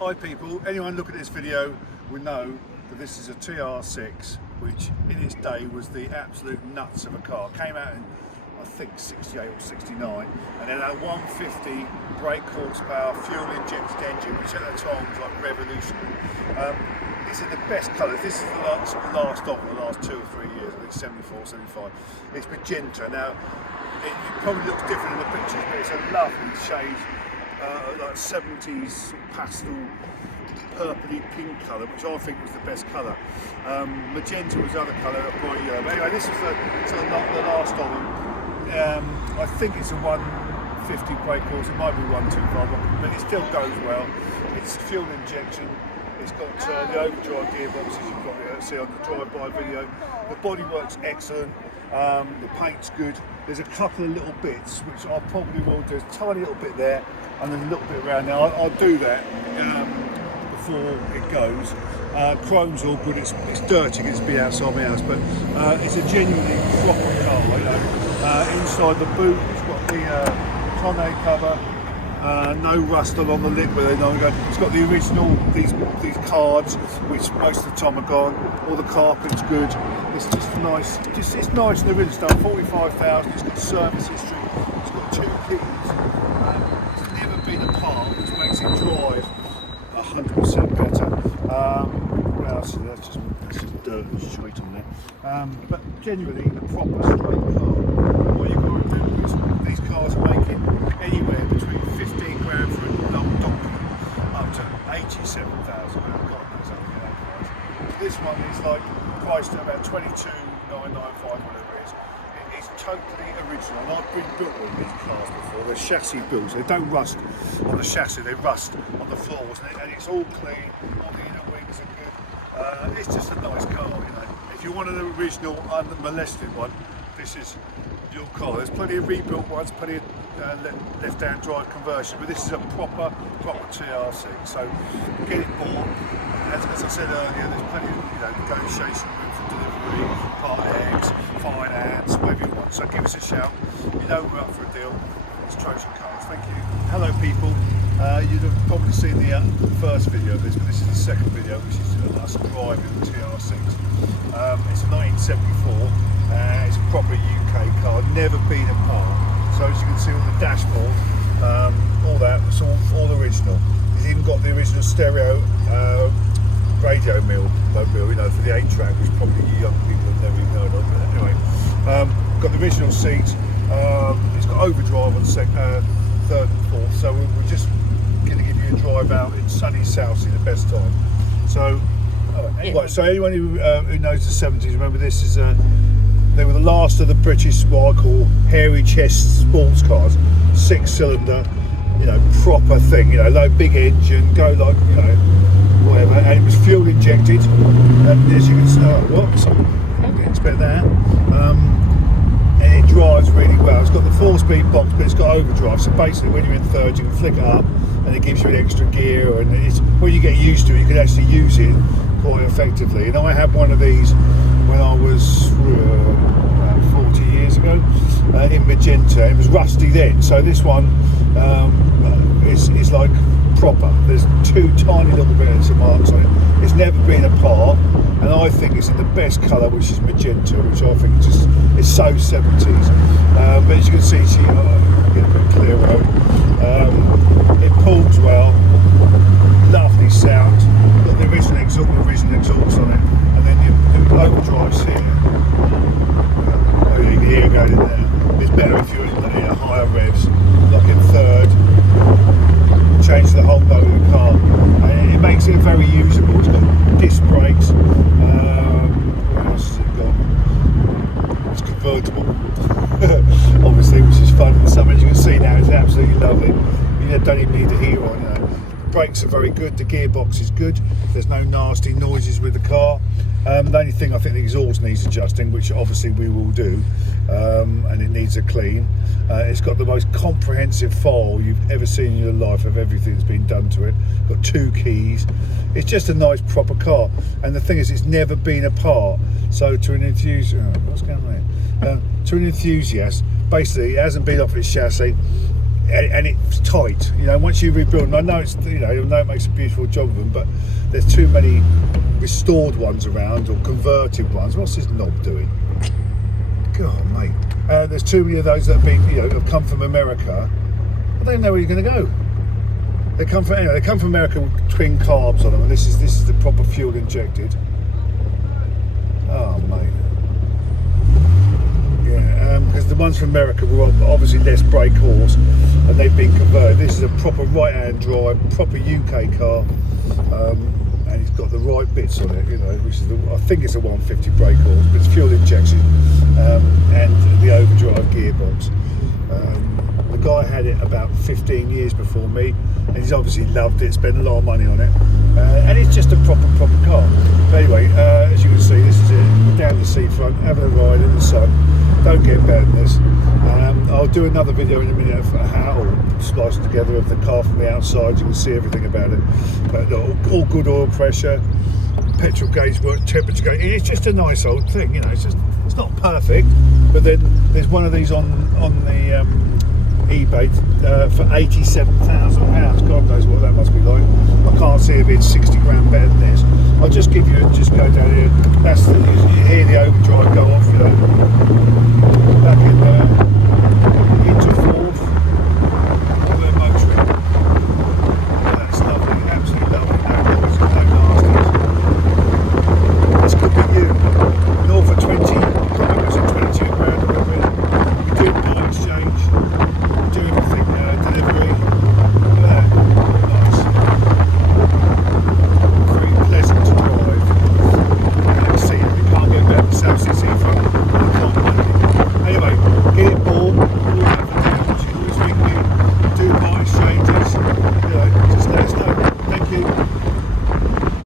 Hi people, anyone looking at this video will know that this is a TR6, which in its day was the absolute nuts of a car. Came out in, I think, 68 or 69, and then a 150 brake horsepower fuel injected engine, which at the time was like revolutionary. These are the best colours. This is the last of the last 2 or 3 years, I think 74, 75. It's Magenta. Now, it probably looks different in the pictures, but it's a lovely shade. Like 70s pastel purpley pink colour, which I think was the best colour. Magenta was the other colour, bright yellow. But anyway, this is the last of them. I think it's a 150 brake horse, it might be 125, but it still goes well. It's fuel injection, it's got the overdrive gearboxes you've got here, see on the drive-by video. The bodywork's excellent, the paint's good. There's a couple of little bits which I probably will do, a tiny little bit there and then a little bit around there. I'll do that before it goes. Chrome's all good, it's dirty because it's been outside my house, but it's a genuinely proper car, you know. Inside the boot, it's got the tonneau cover, no rust along the lip where they know. It's got the original, these cards, which most of the time are gone. All the carpet's good. It's just nice. It's nice and original stuff. 45,000. It's got service history. It's got 2 keys. It's never been apart, which makes it drive 100% better. What else? That's just dirt and shite on there. But genuinely, a proper straight car. What you've got to do is these cars are making anywhere between 15 grand for an old donkey up to 87,000. God knows how to get that price. This one is like priced at about 22,995, whatever it is. It's totally original, and I've been built with these cars before. They're chassis builds. They don't rust on the chassis, they rust on the floors, and it's all clean. All the inner wings are good. It's just a nice car, you know. If you want an original, unmolested one, this is your car. There's plenty of rebuilt ones, plenty of left-hand drive conversion, but this is a proper TR6. So get it bought. As I said earlier, there's plenty of negotiation room for delivery, part X, finance, whatever you want. So give us a shout. You know we're up for a deal. It's Trojan Cars. Thank you. Hello people. You'd have probably seen the first video of this, but this is the second video, which is us driving the TR6. It's a 1974. It's a proper UK car, never been apart. So as you can see on the dashboard, all that, it's all original. It's even got the original stereo radio mobile, you know, for the 8-track, which probably young people have never even heard of. But anyway, got the original seat. It's got overdrive on third and fourth. So we're just going to give you a drive out in sunny Southsea, the best time. So anyway, so anyone who knows the 70s, remember this is they were the last of the British, what I call hairy chest sports cars, 6-cylinder, you know, proper thing, you know, like big engine, go like, you know, whatever, and it was fuel injected, and as you can see, whoops, didn't expect that, and it drives really well. It's got the 4-speed box, but it's got overdrive, so basically when you're in third, you can flick it up, and it gives you an extra gear, and it's, when you get used to it, you can actually use it quite effectively. And I had one of these when I was about 40 years ago in Magenta. It was rusty then, so this one is like proper. There's 2 tiny little bits of marks on it. It's never been apart, and I think it's in the best colour, which is Magenta, which I think is so 70s. But as you can see, get a bit clearer. It pulls well, lovely sound. Got the original exhaust on it, and then your overdrive's here. Oh, you can hear it going in there. It's better if you're in higher revs, like in third. Change the whole load of the car. It makes it very usable. It's got disc brakes. What else has it got? It's convertible, obviously, which is fun in the summer. As you can see now, it's absolutely lovely. You don't even need the heater on. The brakes are very good. The gearbox is good. There's no nasty noises with the car. The only thing, I think the exhaust needs adjusting, which obviously we will do, and it needs a clean. It's got the most comprehensive file you've ever seen in your life of everything that's been done to it. Got 2 keys. It's just a nice proper car, and the thing is, it's never been apart. So to an enthusiast, what's going on here? To an enthusiast, basically, it hasn't been off its chassis. and it's tight. You know, once you rebuild them, I know it's, you know it makes a beautiful job of them, but there's too many restored ones around or converted ones. What's this knob doing? God, mate. There's too many of those that have been, you know, have come from America. I don't know where you're going to go. They come from America with twin carbs on them, and this is the proper fuel injected. Oh, mate. Yeah, because the ones from America were obviously less brake horse, and they've been converted. This is a proper right-hand drive, proper UK car, and it's got the right bits on it. You know, which is I think it's a 150 brake horse, but it's fuel injection and the overdrive gearbox. The guy had it about 15 years before me, and he's obviously loved it, spent a lot of money on it, and it's just a proper car. But anyway, as you can see, this is it. We're down the seafront, having a ride in the sun. Don't get better than this. I'll do another video in a minute of how, or slice together of the car from the outside. You can see everything about it. But all good oil pressure, petrol gauge work, temperature gauge. It's just a nice old thing, you know. It's not perfect, but then there's one of these on the eBay for £87,000. God knows what that must be like. I can't see it being 60 grand better than this. I'll just go down